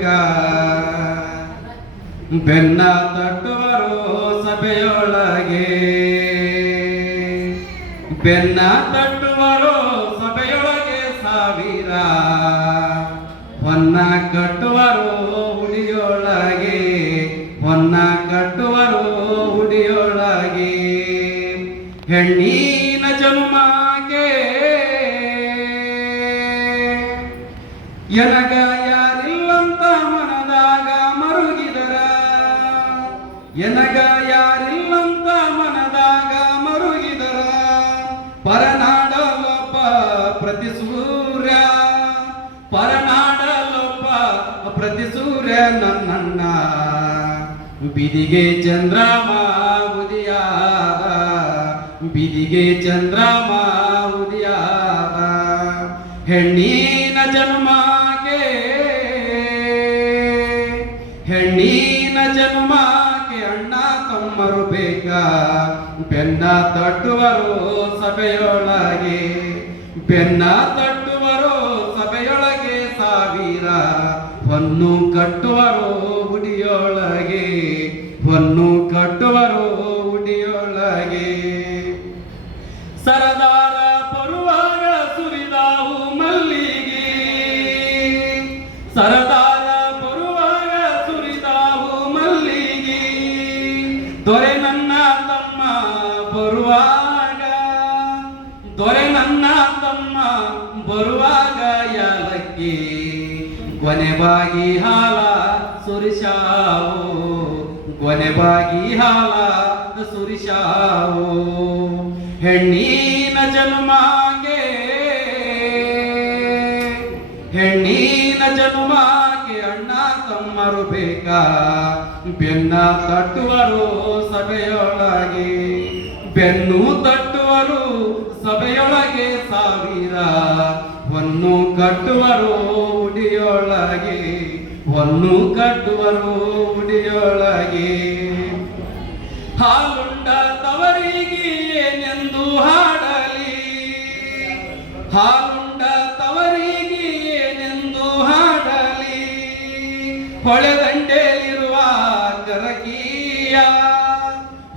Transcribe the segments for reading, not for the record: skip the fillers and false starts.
ಮರುಬೇಕ ಬೆನ್ನ ತಟ್ಟುವರು ಸಭೆಯೊಳಗೆ ಬೆನ್ನ ತಟ್ಟುವರು ಸಭೆಯೊಳಗೆ ಸಾವಿರ ಹೊನ್ನ ಕಟ್ಟುವರು ಹುಡಿಯೊಳಗೆ ಹೊನ್ನ ಕಟ್ಟುವರು ಹುಡಿಯೊಳಗೆ ಹೆಣ್ಣಿನ ಜನ್ಮಕ್ಕೆ ಎನಗ ಯಾರಿಲ್ಲಂತ ಮನದಾಗ ಮರುಗಿದರ ಎನಗ ಯಾರಿಲ್ಲಂತ ಮನದಾಗ ಮರುಗಿದರ ಪರನಾಡಲೊಬ್ಬ ಪ್ರತಿ ಸೂರ್ಯ ಪರನಾಡಲೊಬ್ಬ ಪ್ರತಿ ಸೂರ್ಯ ನನ್ನಣ್ಣ ಬಿದಿಗೆ ಚಂದ್ರಮ ಉದಿಯಾದ ಬಿದಿಗೆ ಚಂದ್ರಮ ಉದಿಯಾದ ಹೆಣ್ಣಿನ ಜನ್ಮಕ್ಕೆ ಹೆಣ್ಣಿನ ಜನ್ಮಕ್ಕೆ ಅಣ್ಣ ತಮ್ಮರು ಬೇಕಾ ಬೆನ್ನ ತಟ್ಟುವರು ಸಭೆಯೊಳಗೆ ಬೆನ್ನ ತಟ್ಟುವರು ಸಭೆಯೊಳಗೆ ಸಾವಿರ ಹೊನ್ನು ಕಟ್ಟುವರು ಉಡಿಯೊಳಗೆ ಹೊನ್ನು ಕಟ್ಟುವರು ಉಡಿಯೊಳಗೆ ಸರದಾರ ಬರುವಾಗ ಸುರಿದಾವು ಮಲ್ಲಿಗೆ ಸರದಾರ ಬರುವಾಗ ಸುರಿದಾವು ಮಲ್ಲಿಗೆ ದೊರೆ ನನ್ನ ತಮ್ಮ ಬರುವಾಗ ದೊರೆ ನನ್ನ ತಮ್ಮ ಬರುವಾಗ ಯಾಲಕ್ಕಿ ಕೊನೆಬಾಗಿ ಹಾಲ ಸುರಿಸಾವು ಕೊನೆಬಾಗಿ ಹಾಲ ಸುರಿಸಾವು ಹೆಣ್ಣಿನ ಜನ್ಮಕ್ಕೆ ಹೆಣ್ಣಿನ ಜನ್ಮಕ್ಕೆ ಅಣ್ಣ ತಮ್ಮರು ಬೇಕಾ ಬೆನ್ನ ತಟ್ಟುವರು ಸಭೆಯೊಳಗೆ ಬೆನ್ನು ತಟ್ಟುವರು ಸಭೆಯೊಳಗೆ ಸಾವಿರ ಹೊನ್ನು ಕಟ್ಟುವರು ಉಡಿಯೊಳಗೆ ಹೊನ್ನು ಕಟ್ಟುವರು ಉಡಿಯೊಳಗೆ ಹಾಲುಂಡ ತವರಿಗೆ ಏನೆಂದು ಹಾಡಲಿ ಹಾಲುಂಡ ತವರಿಗೆ ಏನೆಂದು ಹಾಡಲಿ ಹೊಳೆದಂಡೆಯಲ್ಲಿರುವ ಕರಕೀಯ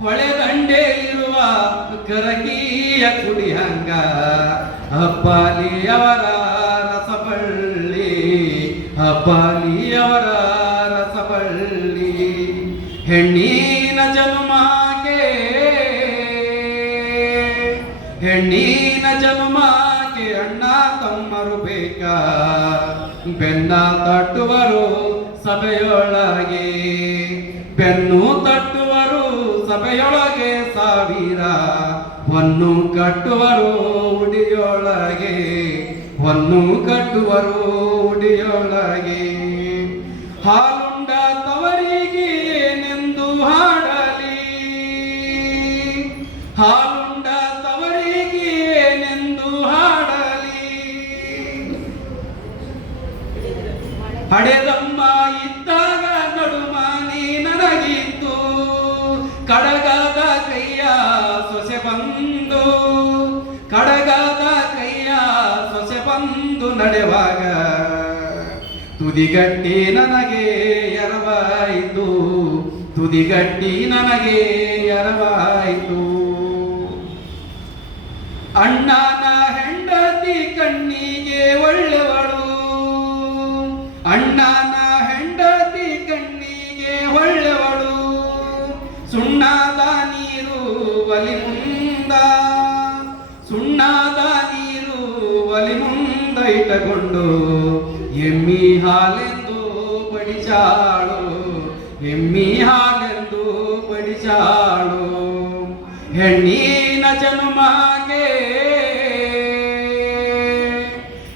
ಹೊಳೆದಂಡೆಯಲ್ಲಿರುವ ಕರಕೀಯ ಕುಡಿಹಂಗ ಹಬ್ಬಲಿಯವರ ರಸಬಳ್ಳಿ ಹಬ್ಬಲಿಯವರ ರಸಬಳ್ಳಿ ಹೆಣ್ಣಿನ ಜನ್ಮಕ್ಕೆ ಹೆಣ್ಣಿನ ಜನ್ಮಕ್ಕೆ ಅಣ್ಣ ತಮ್ಮರು ಬೇಕಾ ಬೆನ್ನ ತಟ್ಟುವರು ಸಭೆಯೊಳಗೆ ಬೆನ್ನು ತಟ್ಟುವರು ಸಭೆಯೊಳಗೆ ಸಾವಿರ ಹೊನ್ನು ಕಟ್ಟುವರು ಉಡಿಯೊಳಗೆ ಹೊನ್ನು ಕಟ್ಟುವರು ಉಡಿಯೊಳಗೆ ಹಾಲುಂಡ ತವರಿಗೆ ಏನೆಂದು ಹಾಡಲಿ ಹಾಲುಂಡ ತವರಿಗೆ ಏನೆಂದು ಹಾಡಲಿ ಹಡೆದಮ್ಮ ಇದ್ದಾಗ ನಡುಮಾನಿ ನನಗಿತ್ತು ಕಡಗದ ಕೈಯ ಸೊಸೆ ಬಂದು ಕಡಗದ ಕೈಯ ಸೊಸೆ ಬಂದು ನಡೆವಾಗ ತುದಿಗಟ್ಟಿ ನನಗೆ ಎರವಾಯಿತು ತುದಿಗಟ್ಟಿ ನನಗೆ ಎರವಾಯಿತು ಅಣ್ಣನ ಹೆಂಡತಿ ಕಣ್ಣಿಗೆ ಒಳ್ಳೆವಳು ಅಣ್ಣನ ಹೆಂಡತಿ ಕಣ್ಣಿಗೆ ಒಳ್ಳೆವಳು ಸುಣ್ಣದ ನೀರು ಒಲಿ ಮುಂದ ಸುಣ್ಣದ ನೀರು ಒಲಿ ಮುಂದ ಇಟ್ಟುಕೊಂಡು ಎಮ್ಮಿ ಹಾಲೆಂದು ಬಡಿಸಾಳು ಎಮ್ಮಿ ಹಾಲೆಂದು ಬಡಿಸಾಳು ಹೆಣ್ಣಿನ ಜನ್ಮಕ್ಕೆ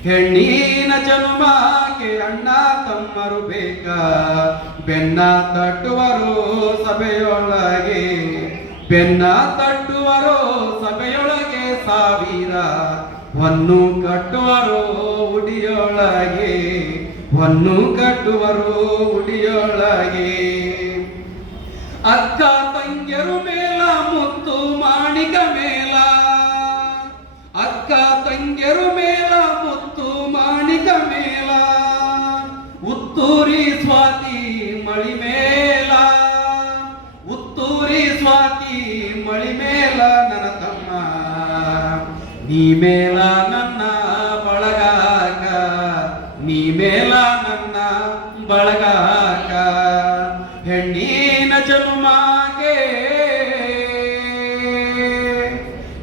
ಹೆಣ್ಣಿನ ಜನ್ಮಕ್ಕೆ ಅಣ್ಣ ತಮ್ಮರು ಬೇಕಾ ಬೆನ್ನ ತಟ್ಟುವರು ಸಭೆಯೊಳಗೆ ಬೆನ್ನ ತಟ್ಟುವರು ಸಭೆಯೊಳಗೆ ಸಾವಿರ ಹೊನ್ನು ಕಟ್ಟುವರು ಉಡಿಯೊಳಗೆ ಹೊನ್ನು ಕಟ್ಟುವರು ಉಡಿಯೊಳಗೆ ಅಕ್ಕ ತಂಗಿಯರು ಮೇಲ ಮುತ್ತು ಮಾಣಿಕ ಮೇಲ ಅಕ್ಕ ತಂಗಿಯರು ಮೇಲ ಮುತ್ತು ಮಾಣಿಕ ಮೇಲ ಉತ್ತೂರಿ ಸ್ವಾತಿ ಮಳಿ ಮೇಲ, ಉತ್ತೂರಿ ಸ್ವಾತಿ ಮಳಿ ಮೇಲ ನನ್ನ ತಮ್ಮ, ನೀ ಮೇಲ ನನ್ನ ಬಳಗಾಕ, ನೀ ಮೇಲ ನನ್ನ ಬಳಗಾಕ. ಹೆಣ್ಣಿನ ಜನುಮಾಗೆ,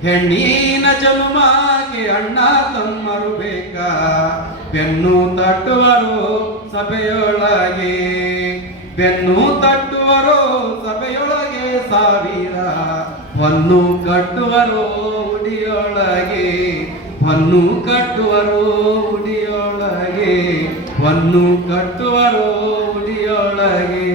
ಹೆಣ್ಣಿನ ಜನುಮಾಗೆ ಅಣ್ಣ ತಮ್ಮರು ಬೇಕಾ, ಬೆನ್ನು ತಟ್ಟುವರು ಸಭೆಯೊಳಗೆ, ಬೆನ್ನು ತಟ್ಟುವರು ಸಭೆಯೊಳಗೆ ಸಾವಿರ, ಹೊನ್ನು ಕಟ್ಟುವರು ಉಡಿಯೊಳಗೆ, ಹೊನ್ನು ಕಟ್ಟುವರು ಉಡಿಯೊಳಗೆ, ಹೊನ್ನು ಕಟ್ಟುವರು ಉಡಿಯೊಳಗೆ.